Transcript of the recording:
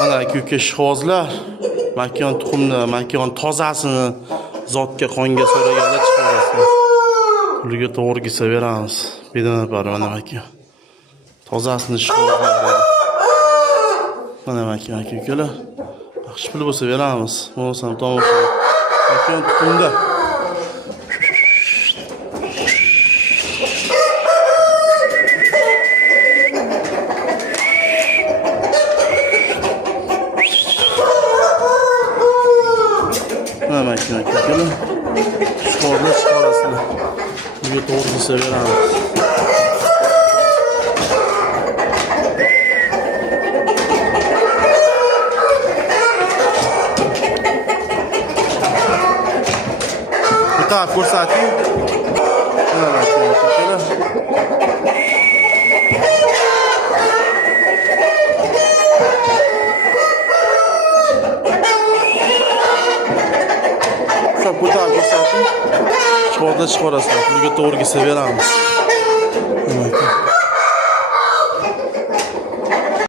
Mana aka ishqibozlar makon tuxumni, makon tozasini zotga qonga so'raganlar chiqarasiz. Ularga to'g'ri kelsa beramiz. Bedana bor mana makon. Tozasini ishqibozlar. Mana makon ukalar. Yaxshi pul bo'lsa beramiz. Bo'lmasam tomosha. Makon tuxumda. Mana makon ukalar. Ishqibozlar chiqarasizlar. Ularga to'g'ri kelsa beramiz. Tak, ko'rsating. Mana ukalar. Ko'rsating. Chiqarasizlar. Pulga to'g'ri kelsa beramiz.